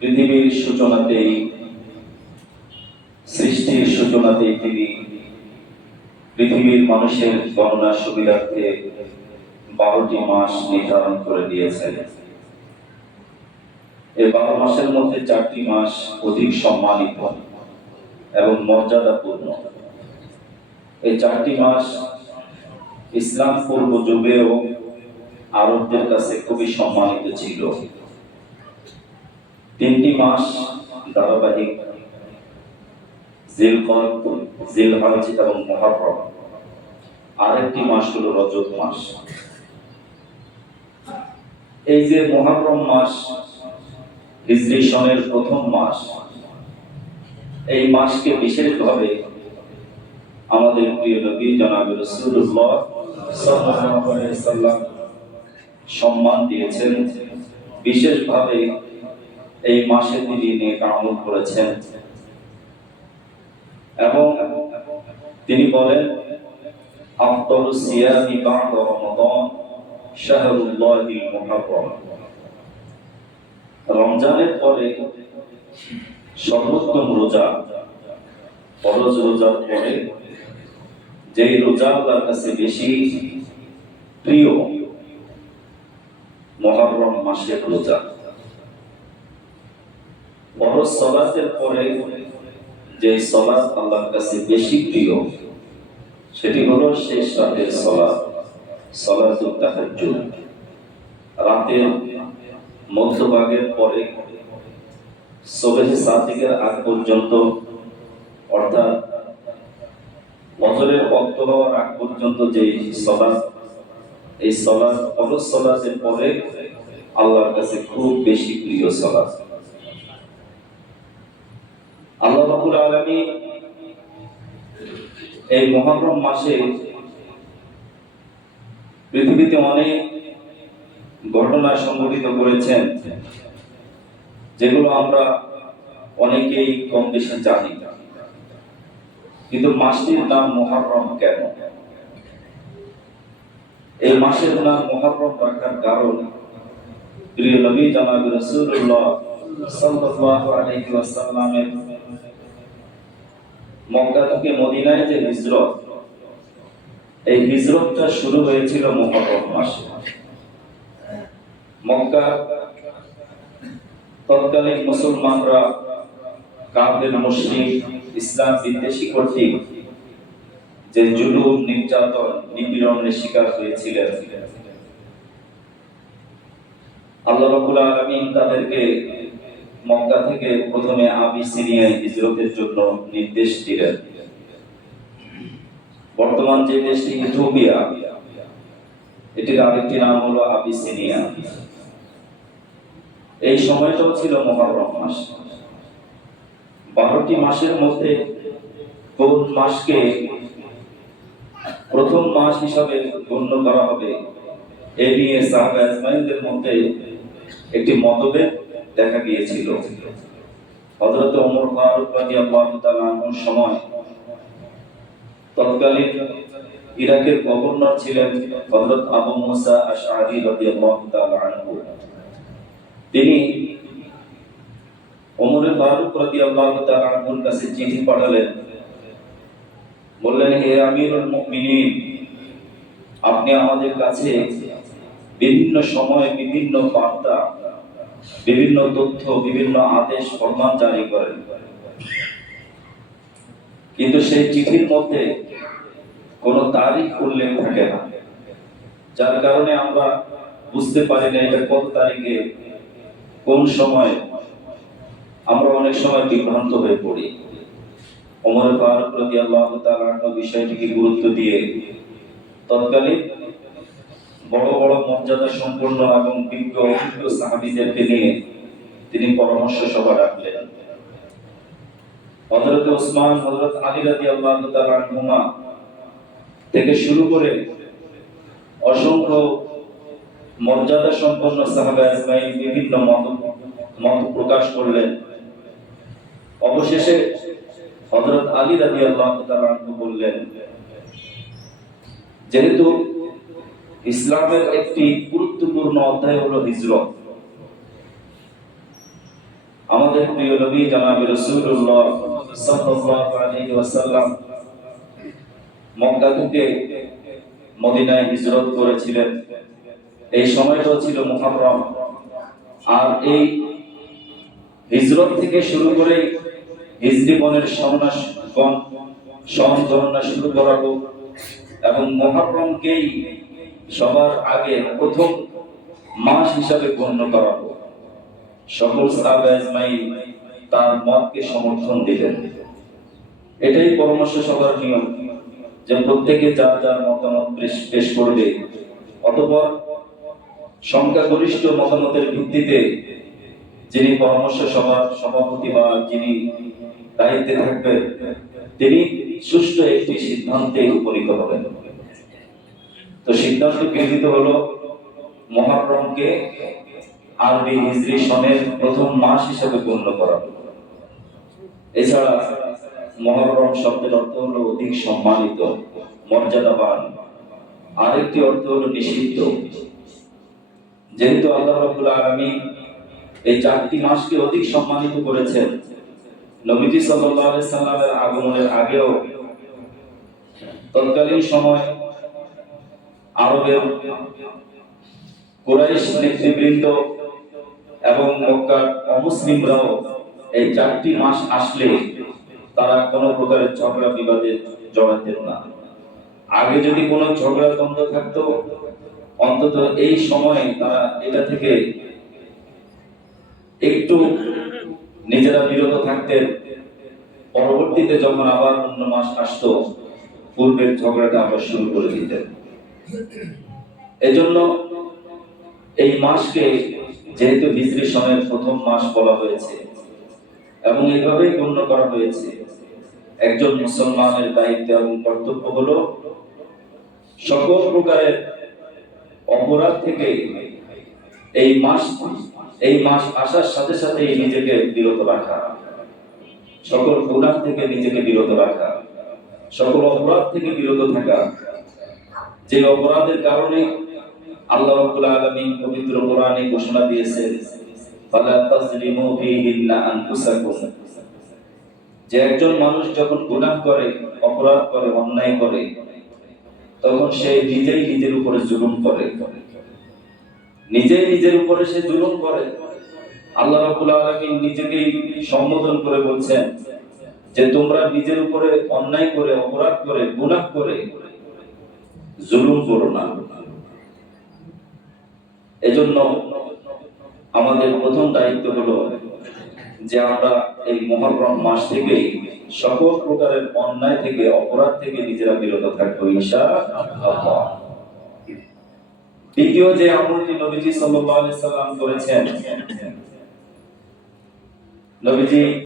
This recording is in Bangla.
পৃথিবীর সূচনাতেই, সৃষ্টির সূচনাতেই তিনি পৃথিবীর মানুষের গণনার সুবিধার্থে 12টি মাস নির্ধারণ করে দিয়েছেন। এই 12 মাসের মধ্যে 4টি মাস অধিক সম্মানিত এবং মর্যাদাপূর্ণ। এই 4টি মাস ইসলাম পূর্ব যুগেও আরবদের কাছে খুবই সম্মানিত ছিল। 3টি মাস ধারাবাহিক, জিলহজ এবং মুহররম। আরেকটি মাস হলো রজব মাস। এই যে মুহররম মাস হিজরি সনের প্রথম মাস, এই মাসকে বিশেষভাবে আমাদের প্রিয় নবী জনাব রাসূলুল্লাহ সাল্লাল্লাহু আলাইহি ওয়াসাল্লাম সম্মান দিয়েছেন। বিশেষভাবে এই মাসে তিনি নেক আমল করেছেন এবং তিনি বলেন, আফদালুস সিয়ামি বা'দা রমাদান শাহরুল্লাহিল মুহররম। রমজানের পরে সর্বোত্তম রোজা, ফরজ রোজার পরে যেই রোজা আল্লাহর কাছে বেশি প্রিয়, মুহররম মাসের রোজা। ফরজ সালাতের পরে যে সালাত আল্লাহর কাছে বেশি প্রিয়, সেটি হলো শেষ রাতের সালাত, সালাতুত তাহাজ্জুদ। রাতের মধ্যভাগের পরে সুবহে সাদিকের আগ পর্যন্ত, অর্থাৎ ফজরের ওয়াক্ত হওয়ার আগ পর্যন্ত যে সালাত, এই সালাত ফরজ সালাতের পরে আল্লাহর কাছে খুব বেশি প্রিয় সালাত। আল্লাহ রাব্বুল আলামিন এই মুহররম মাসে পৃথিবীতে অনেক ঘটনা সংঘটিত করেছেন, যেগুলো আমরা অনেকেই কম বেশি জানি। কিন্তু মাসটির নাম মুহররম কেন? এই মাসের নাম মুহররম রাখার কারণ, প্রিয় নবী জনাব রাসূলুল্লাহ সাল্লাল্লাহু আলাইহি ওয়াসাল্লামের মক্কা থেকে মদিনায় যে হিজরত, এই হিজরতটা শুরু হয়েছিল মুহররম মাসে। মক্কা তৎকালীন মুসলমানরা কাফের, মুশরিক, ইসলাম বিদ্বেষী কর্তৃক যে জুলুম, নির্যাতন, নিপীড়নের শিকার হয়েছিলেন, আল্লাহ রাব্বুল আলামিন তাদেরকে মক্কা থেকে প্রথমে আবিসিনিয়ায় হিজরতের জন্য নির্দেশ দিলেন। বর্তমান যে দেশটি ইথিওপিয়া, এটির আরেকটি নাম হলো আবিসিনিয়া। এই সময়টাও ছিল মুহররম মাস। 12টি মাসের মধ্যে কোন মাসকে প্রথম মাস হিসাবে গণ্য করা হবে, এ নিয়ে সাহাবা আজমাইনদের মধ্যে একটি মতভেদ দেখা গিয়েছিল। হযরত ওমর ফারুক রাদিয়াল্লাহু তাআলা আনহুর সময় তৎকালীন ইরাকের গভর্নর ছিলেন হযরত আবু মুসা আশআরী রাদিয়াল্লাহু তাআলা আনহু। তিনি ওমর ফারুক রাদিয়াল্লাহু তাআলা আনহুর কাছে চিঠি পাঠালেন, বললেন, হে আমিরুল মুমিনিন, আপনি আমাদের কাছে বিভিন্ন সময়ে বিভিন্ন বার্তা, বিভিন্ন তথ্য, বিভিন্ন আদেশ ফরমান জারি করেন, কিন্তু সেই চিঠির মধ্যে কোনো তারিখ উল্লেখ থাকে না, যার কারণে আমরা বুঝতে পারি না এটা কত তারিখে, কোন সময়। আমরা অনেক সময় বিভ্রান্ত হয়ে পড়ি। ওমর ফারুক রাদিয়াল্লাহু তাআলা আনহু বিষয়টিকে গুরুত্ব দিয়ে তৎকালীন বড় বড় মর্যাদা সম্পন্ন এবং বিজ্ঞ অভিজ্ঞ সাহাবীদেরকে নিয়ে তিনি পরামর্শ সভা ডাকলেন। হযরত ওসমান, হযরত আলী রাদিয়াল্লাহু তাআলা আনহুমা থেকে শুরু করে অসংখ্য মর্যাদা সম্পন্ন সাহাবা আজমাইন বিভিন্ন মত প্রকাশ করলেন। অবশেষে হযরত আলী রাদিয়াল্লাহু তাআলা আনহু বললেন, যেহেতু ইসলামের একটি গুরুত্বপূর্ণ অধ্যায় হলো হিজরত, আমাদের প্রিয় নবী জনাব রাসূলুল্লাহ সাল্লাল্লাহু আলাইহি ওয়াসাল্লাম মক্কা থেকে মদিনায় হিজরত করেছিলেন। এই সময়টা ছিল মুহররম। আর এই হিজরত থেকে শুরু করে হিজরি বনের সন গণনা শুরু করাবো এবং মুহররমকেই সবার আগে প্রথম মাস হিসাবে গণ্য করাবো। সকল সাহাবা আজমাইন তার মতকে সমর্থন দিলেন। এটাই পরামর্শ সবার নিয়ম যে প্রত্যেকে যার যার মতামত পেশ করবে, অতঃপর সংখ্যাগরিষ্ঠ মতামতের ভিত্তিতে যিনি পরামর্শ সভার সভাপতি বা যিনি দায়িত্বে থাকবেন তিনি সুষ্ঠু একটি সিদ্ধান্তে উপনীত হবেন। তো সিদ্ধান্ত গৃহীত হলো মুহররমকে আরবি হিজরি সনের প্রথম মাস হিসেবে গণ্য করা। এছাড়া মুহররম শব্দের অর্থ হলো অধিক সম্মানিত, মর্যাদাবান। আরেকটি অর্থ হলো নিষিদ্ধ। যেহেতু আল্লাহ রাব্বুল আলামিন এই চারটি মাসকে অধিক সম্মানিত করেছেন, নবীজি সাল্লাল্লাহু আলাইহি সাল্লামের আগমনের আগেও তৎকালীন সময় আরবের কুরাইশ নেতৃবৃন্দ এবং মক্কার অমুসলিমরাও এই চারটি মাস আসলে তারা কোনো প্রকারের ঝগড়া বিবাদে জড়াতেন না। আগে যদি কোনো ঝগড়া দ্বন্দ্ব থাকতো, অন্তত এই সময়ে তারা এটা থেকে একটু নিজেরা বিরত থাকতেন। পরবর্তীতে যখন আবার অন্য মাস আসতো, পূর্বের ঝগড়াটা আবার শুরু করে দিতেন। এজন্য এই মাসকে যেহেতু হিজরি সনের প্রথম মাস বলা হয়েছে এবং এইভাবেই গণ্য করা হয়েছে, একজন মুসলমানের দায়িত্ব এবং কর্তব্য হলো সকল প্রকারের অপরাধ থেকে এই মাস আসার সাথে সাথে নিজেকে বিরত রাখা, সকল গুনাহ থেকে নিজেকে বিরত রাখা, সকল অপরাধ থেকে বিরত থাকা। যে অপরাধের কারণে আল্লাহ রাব্বুল আলামিন পবিত্র কোরআনে ঘোষণা দিয়েছেন, ফালা তাজলিমু ফীহিন্না আনফুসাকুম। যে একজন মানুষ যখন গুনাহ করে, অপরাধ করে, অন্যায় করে, তখন সে নিজেই নিজের উপরে জুলুম করে, নিজেই নিজের উপরে সে জুলুম করে। আল্লাহ রাব্বুল আলামিন নিজেকেই সম্বোধন করে বলছেন যে তোমরা নিজের উপরে অন্যায় করে, অপরাধ করে, গুনাহ করে জুলুম করো না। এজন্য আমাদের প্রথম দায়িত্ব হলো যে আমরা এই মুহররম মাস থেকে সকল প্রকারের অন্যায় থেকে, অপরাধ থেকে নিজেরা বিরত থাকবো ইনশাআল্লাহ। দ্বিতীয় যে আমলটি নবীজি সাল্লাল্লাহু আলাইহি সাল্লাম করেছেন, নবীজি